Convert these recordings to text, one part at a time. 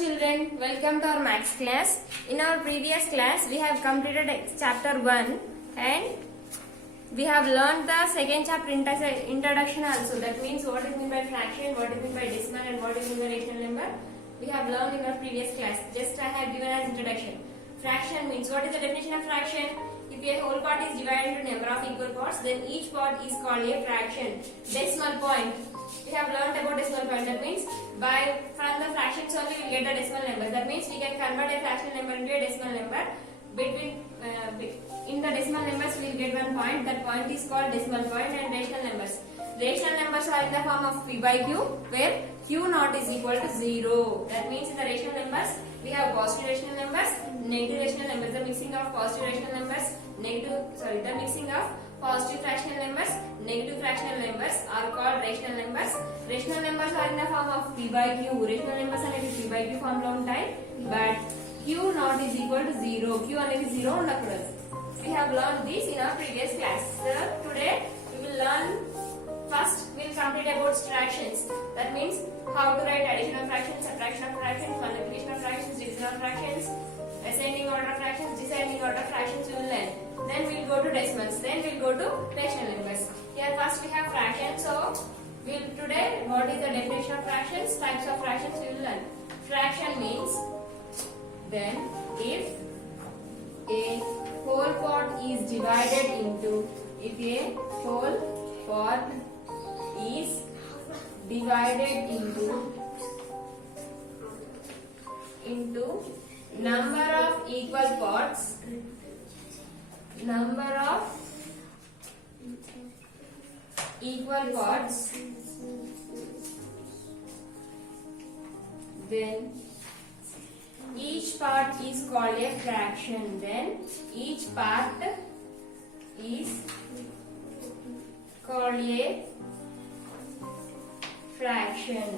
children, welcome to our maths class. In our previous class, we have completed chapter 1 and we have learned the second chapter introduction also. That means what is meant by fraction, what is meant by decimal and what is meant by rational number. We have learned in our previous class. Just I have given as introduction. Fraction means what is the definition of fraction? If a whole part is divided into number of equal parts, then each part is called a fraction. Decimal point. We have learned about decimal point. That means from the fractions only we will get the decimal number. That means we can convert a fractional number into a decimal number. In the decimal numbers we will get one point. That point is called decimal point. And rational numbers. Rational numbers are in the form of p by q, where q naught is equal to 0. That means in the rational numbers we have positive rational numbers, negative rational numbers. The mixing of positive rational numbers, the mixing of positive fractional numbers, negative fractional numbers are called rational numbers. Rational numbers are in the form of p by q. Rational numbers are p by q form lo untayi, but q naught is equal to 0. Q అనేది 0 ఉండకూడదు. We have learned this in our previous class. So today we will learn. First, we will complete about fractions. That means how to write addition of fractions, subtraction of fractions, multiplication of fractions, division of fractions, ascending order fractions, descending order fractions we will learn. Then we will go to decimals. Then we will go to rational numbers. Here first we have fractions. So today what is the definition of fractions? Types of fractions we will learn. Fraction means then if a whole part is divided into number of equal parts, then each part is called a fraction. Then each part is called a fraction.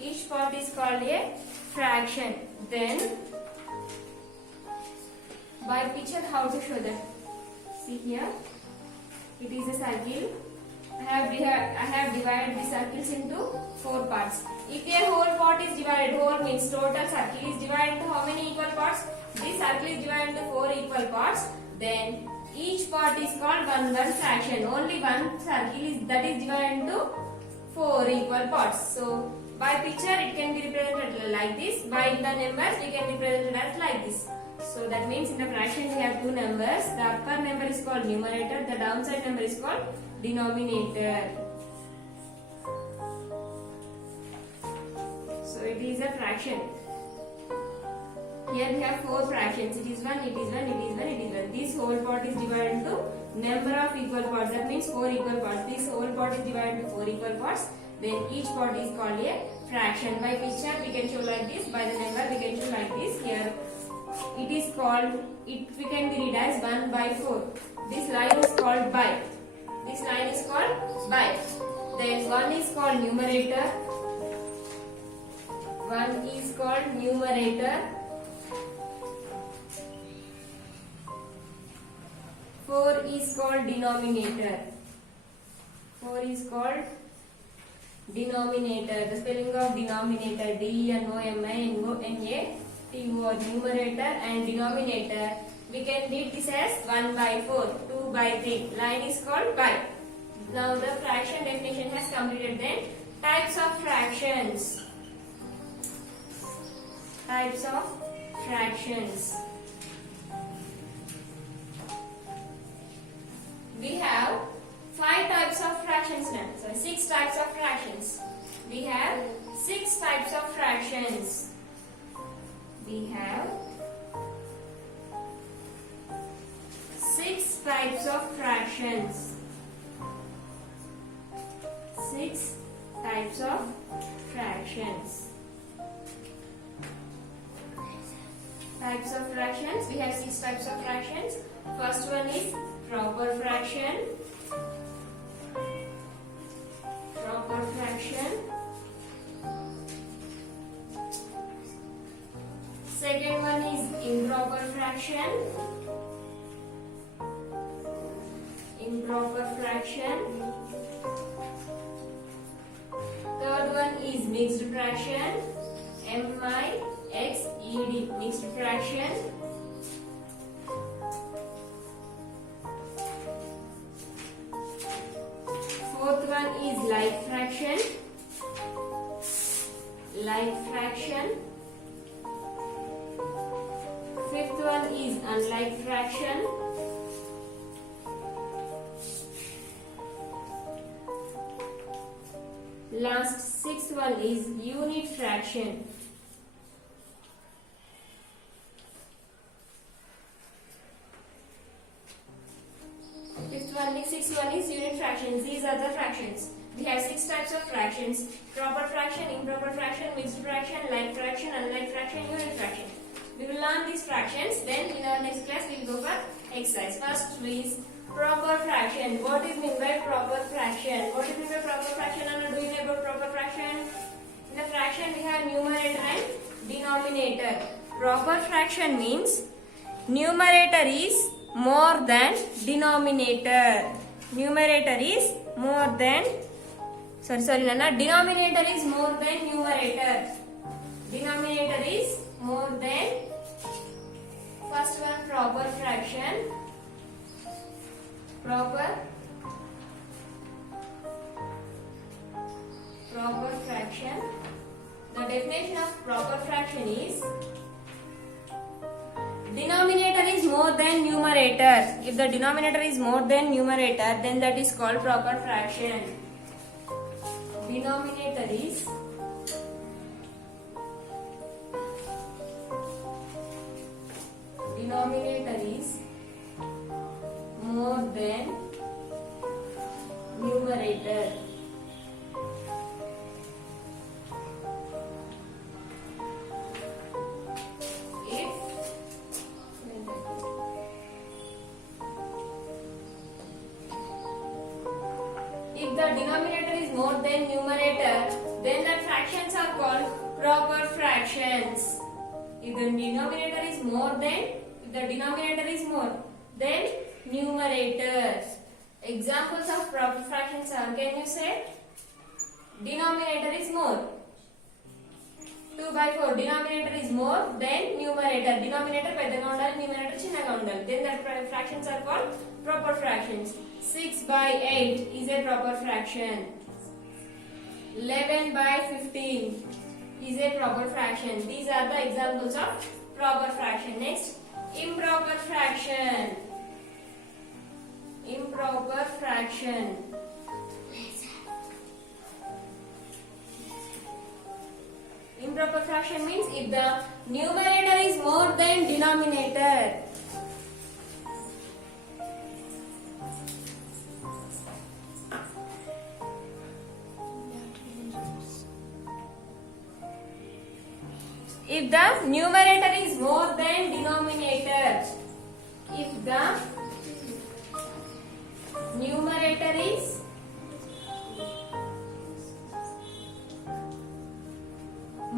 Each part is called a fraction. Then by picture how to show that? See here, it is a circle. I have divided the circles into 4 parts. If a whole part is divided, whole means total circle is divided into how many equal parts? This circle is divided into 4 equal parts. Then each part is called one fraction. Only one circle is divided into 4 equal parts. So by picture it can be represented like this. By the numbers we can represent it as like this. So that means in the fraction we have 2 numbers. The upper number is called numerator. The downside number is called denominator. So it is a fraction. Here we have 4 fractions. It is 1, it is 1, it is 1, it is 1. This whole part is divided into number of equal parts. That means 4 equal parts. This whole part is divided into 4 equal parts. Then each part is called a fraction. By picture we can show like this. By the number we can show like this. Here it is called, we can be read as 1 by 4. This line is called by. This line is called by. Then 1 is called numerator. 1 is called numerator. 4 is called denominator. 4 is called denominator. The spelling of denominator, D-E-N-O-M-I-N-O-N-A-T-O, numerator and denominator. We can read this as 1 by 4, 2 by 3. Line is called by. Now the fraction definition has completed. Then types of fractions. Types of fractions. We have 5 types of fractions now. So 6 types of fractions. We have 6 types of fractions. We have 6 types of fractions. 6 types of fractions. Types of fractions. We have 6 types of fractions. First one is proper fraction. Proper fraction. Second one is improper fraction. Improper fraction. mixed fraction. M-I-X-E-D, mixed fraction. Fourth one is like fraction. Like fraction. Fifth one is unlike fraction. Last sixth one is unit fraction. Sixth one is unit fractions. These are the fractions. We have 6 types of fractions: proper fraction, improper fraction, mixed fraction, like fraction, unlike fraction, unit fraction. We will learn these fractions. Then in our next class we will go for exercise. First is proper fraction. What is meant by proper fraction? What is meant by proper fraction? Anna, do you know about proper fraction? In the fraction we have numerator and denominator. Proper fraction means numerator is more than denominator. Numerator is more than denominator is more than numerator. Denominator is more than. First one, proper fraction. Proper fraction. The definition of proper fraction is denominator is more than numerator. If the denominator is more than numerator, then that is called proper fraction. Denominator is more than numerator. If the denominator is more than numerator, then the fractions are called proper fractions. If the denominator is more than numerator. Examples of proper fractions are, can you say? Denominator is more. 2/4. Denominator is more than numerator. Denominator పెద్దగా ఉండాలి, numerator చిన్నగా ఉండాలి. Then that fractions are called proper fractions. 6/8 is a proper fraction. 11/15 is a proper fraction. These are the examples of proper fraction. Next, improper fraction. Improper fraction. Improper fraction means if the numerator is more than denominator. If the numerator is more than denominator. If the numerator is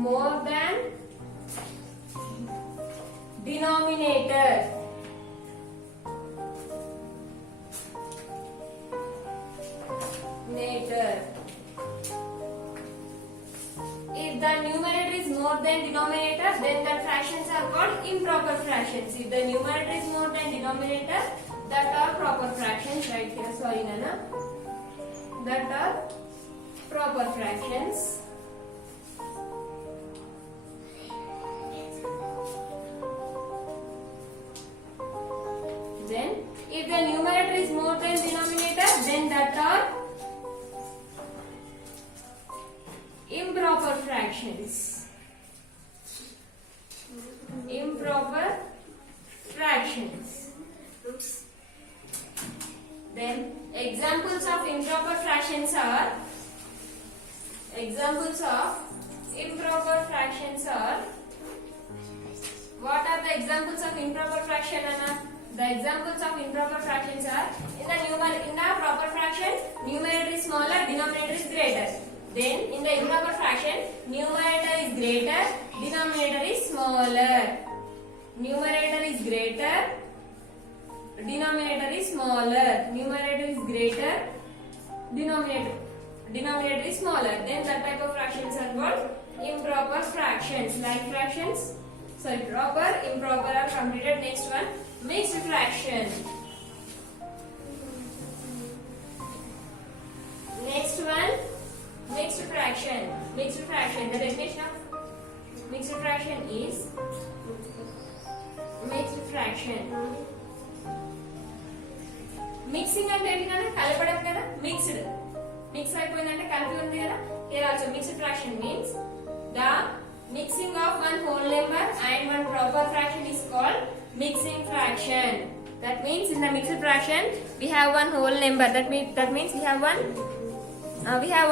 more than denominator. If the numerator is more than denominator, then the fractions are called improper fractions. If the numerator is more than denominator, that are proper fractions. Right here, sorry Nana. That are proper fractions. Then, if the numerator is more than denominator, then that are improper fractions. Improper fractions. Then, examples of improper fractions are. What are the examples of improper fraction, Anna? The examples of improper fractions are in the proper fraction, numerator is smaller, denominator is greater. Then in the improper fraction, numerator is greater, denominator is smaller. Numerator is greater, denominator is smaller. Numerator is greater, denominator is smaller. Then that type of fractions are called sorry, proper, improper are completed. Next one, mixed fraction. Next one, mixed fraction. Mixed fraction. The definition of mixed fraction is mixed fraction. Mixing అంటే ఏంటంటే కలపడం కదా, mixed. Mix అయిపోయిందంటే కలిపి ఉంది కదా. Here also mixed fraction means the mixing of one whole number and one proper fraction is called mixing fraction. That means in the mixed fraction we have one whole number. That means we have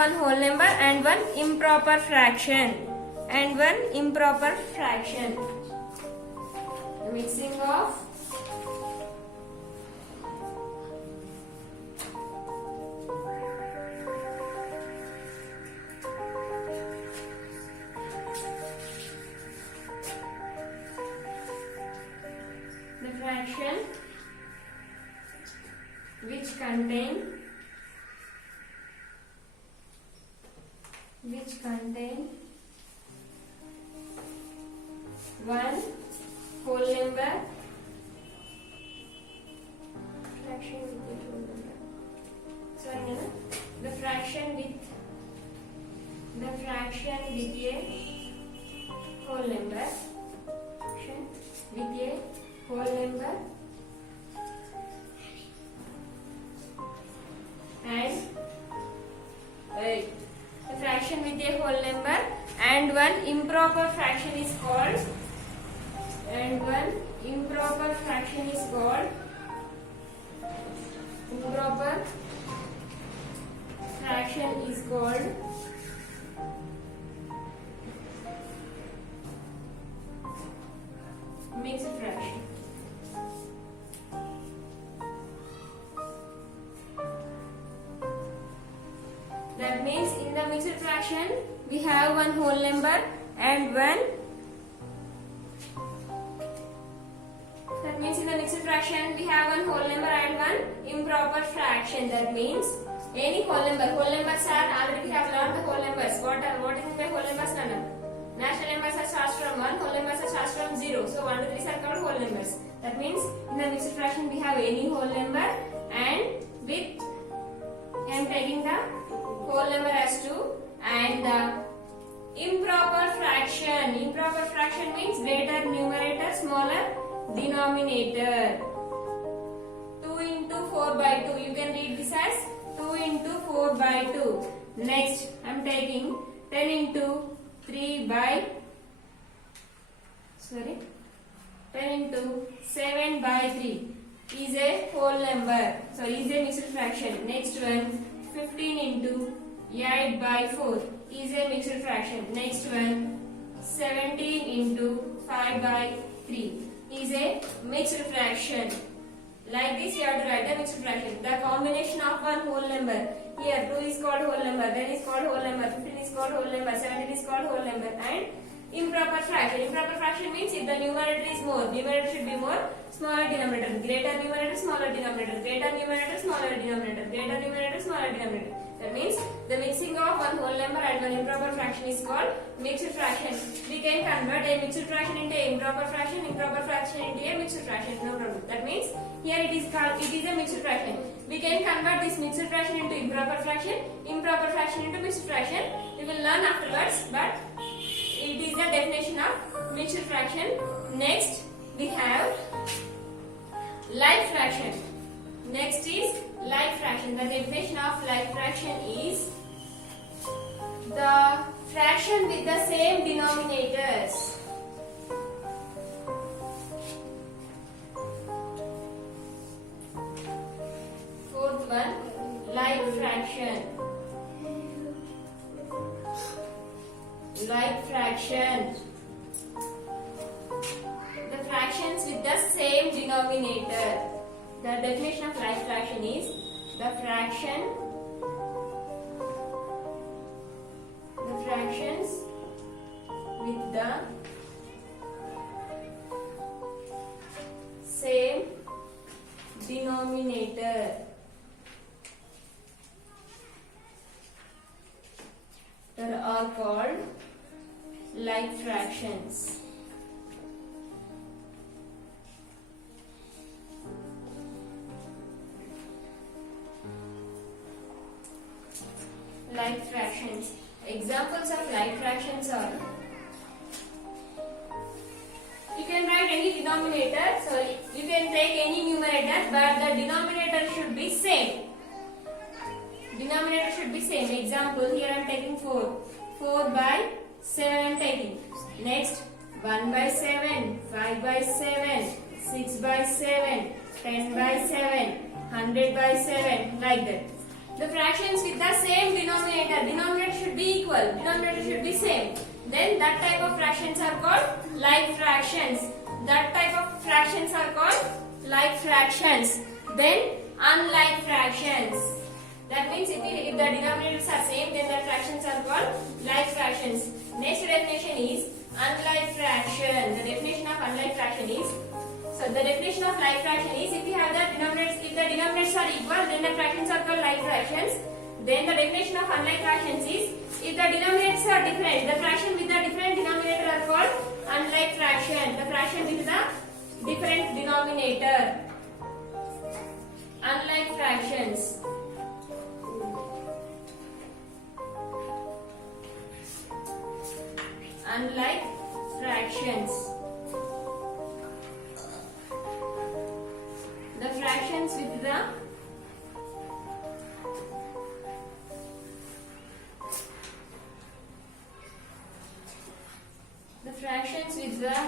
one whole number and one improper fraction. The mixing of the fraction which contain one whole number fraction with the whole number. Sorry, the fraction with a whole number. Fraction with a whole number and the fraction with a whole number and one improper fraction is called improper fraction is called mixed fraction. That means in the mixed fraction we have one whole number and one. That means in the mixed fraction we have one whole number and one improper fraction. That means any whole number. Whole numbers are already we have learned the whole numbers. What is in the whole numbers? Natural numbers are starts from 1, whole numbers are starts from 0. So 1 to 3 are called whole numbers. That means in the mixed fraction we have any whole number and with I am taking the whole number as 2 and the improper fraction. Improper fraction means greater numerator, smaller denominator. 2 into 4 by 2. You can read this as 2 into 4 by 2. Next, I am taking 10 into 10 into 7 by 3 is a whole number. So is a mixed fraction. Next one, 15 into 8 by 4 is a mixed fraction. Next one, 17 into 5 by 3 is a mixed fraction. Like this you have to write the mixed fraction. The combination of one whole number. Here 2 is called whole number, 10 is called whole number, 15 is called whole number, 17 is called whole number and improper fraction. Improper fraction means if the numerator is more, numerator should be more, smaller denominator, greater numerator, smaller denominator, greater numerator, smaller denominator, greater numerator, smaller denominator. That means the mixing of one whole number and one improper fraction is called mixed fraction. We can convert a mixed fraction into a improper fraction into a mixed fraction. No problem. That means here it is a mixed fraction. We can convert this mixed fraction into improper fraction into mixed fraction. We will learn afterwards, but it is the definition of mixed fraction. Next, we have like fraction. Next is like fraction. The definition of like fraction is the fraction with the same denominators. Fourth one, like fraction. Like fraction. The fractions with the same denominator. The definition of like fraction is the fractions with the same denominator. That are called like fractions. Examples of like fractions are, you can write any denominator, so you can take any numerator, but the denominator should be same. Denominator should be same. Example, here I am taking 4. 4 by 7 I am taking. Next, 1 by 7, 5 by 7, 6 by 7, 10 by 7, 100 by 7, like that. The fractions with the same denominator should be equal, denominator should be same. Then that type of fractions are called like fractions. That type of fractions are called like fractions. Then unlike fractions. That means if the denominators are same, then the fractions are called like fractions. Next definition is unlike fraction. The definition of unlike fraction is, so the definition of like fraction is, if you have the denominators, if the denominators are equal, then the fractions are called like fractions. Then the definition of unlike fractions is, if the denominators are different, the fraction with the different denominator are called unlike fraction. The fraction with the different denominator. Unlike fractions. Unlike fractions. The fractions with the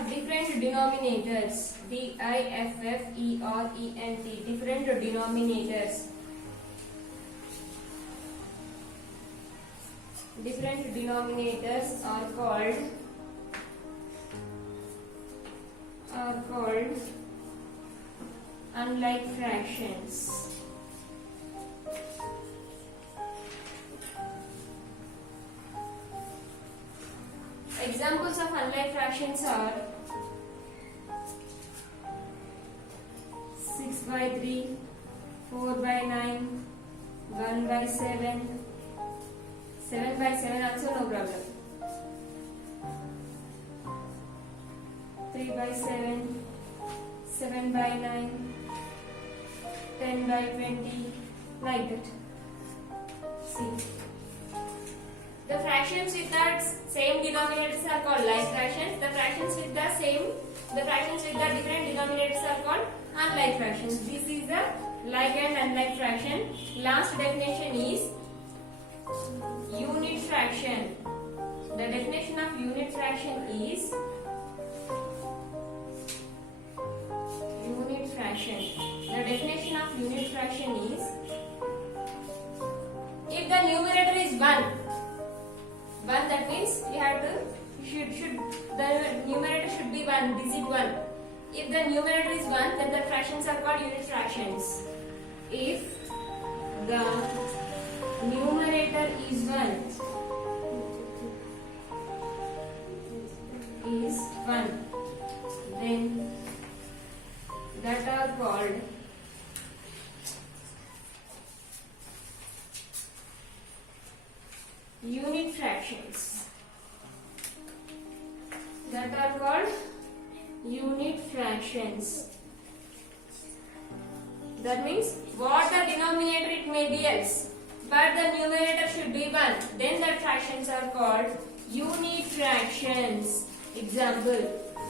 different denominators. DIFFERENT. Different denominators. Different denominators are called unlike fractions. Examples of unlike fractions are 6 by 3, 4 by 9, 1 by 7, 7 by 7 also no problem. 3 by 7, 7 by 9, 10 by 20, like that. See. The fractions with the same denominators are called like fractions. The fractions with the different denominators are called unlike fractions. This is the like and unlike fraction. Last definition is unit fraction. The definition of unit fraction is unit fraction. The definition of unit fraction is, if the numerator is 1, that means you have to the numerator should be 1, digit 1. If the numerator is 1, then the fractions are called unit fractions. If the numerator is 1, then that are called unit fractions. That are called unit fractions. That means what the denominator it may be else, but the numerator should be 1. Then the fractions are called unit fractions. Example,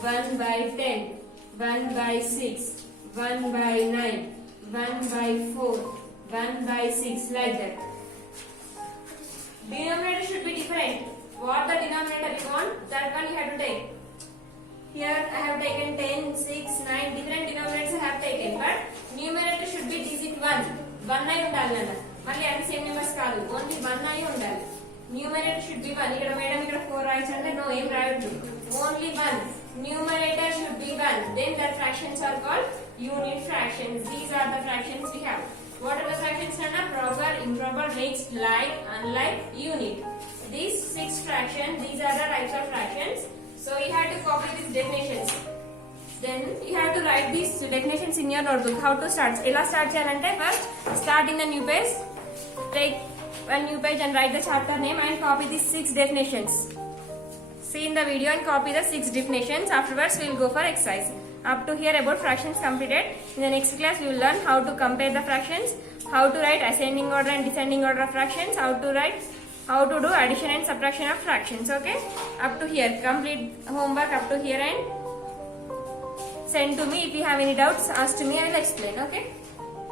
1 by 10, 1 by 6, 1 by 9, 1 by 4, 1 by 6, like that. Denominator should be different. What the denominator you want, that one you have to take. Here I have taken 10, 6, 9, different denominators I have taken, but numerator should be digit 1. 1 అయి ఉండాలి నాన్న. మళ్ళీ అన్ని same numbers కాదు, only 1 అయి ఉండాలి. Numerator should be 1. ఇక్కడ madam ఇక్కడ 4 రాయించంటే నో, ఏం రాయొద్దు. Only 1. Numerator should be 1. Then the fractions are called unit fractions. These are the fractions we have. What are the fractions? Proper, improper, mixed, like, unlike, unit. These 6 fractions, these are the types of fractions. So you have to copy these definitions. Then you have to write these definitions in your notebook. How to start? Ela start cheyalante, first start in the new page. Take a new page and write the chapter name and copy these 6 definitions. See in the video and copy the 6 definitions. Afterwards we will go for exercise. Up to here about fractions completed. In the next class we will learn how to compare the fractions, how to write ascending order and descending order of fractions, how to write how to do addition and subtraction of fractions. Okay, up to here, complete homework up to here and send to me. If you have any doubts, ask to me, I will explain. Okay.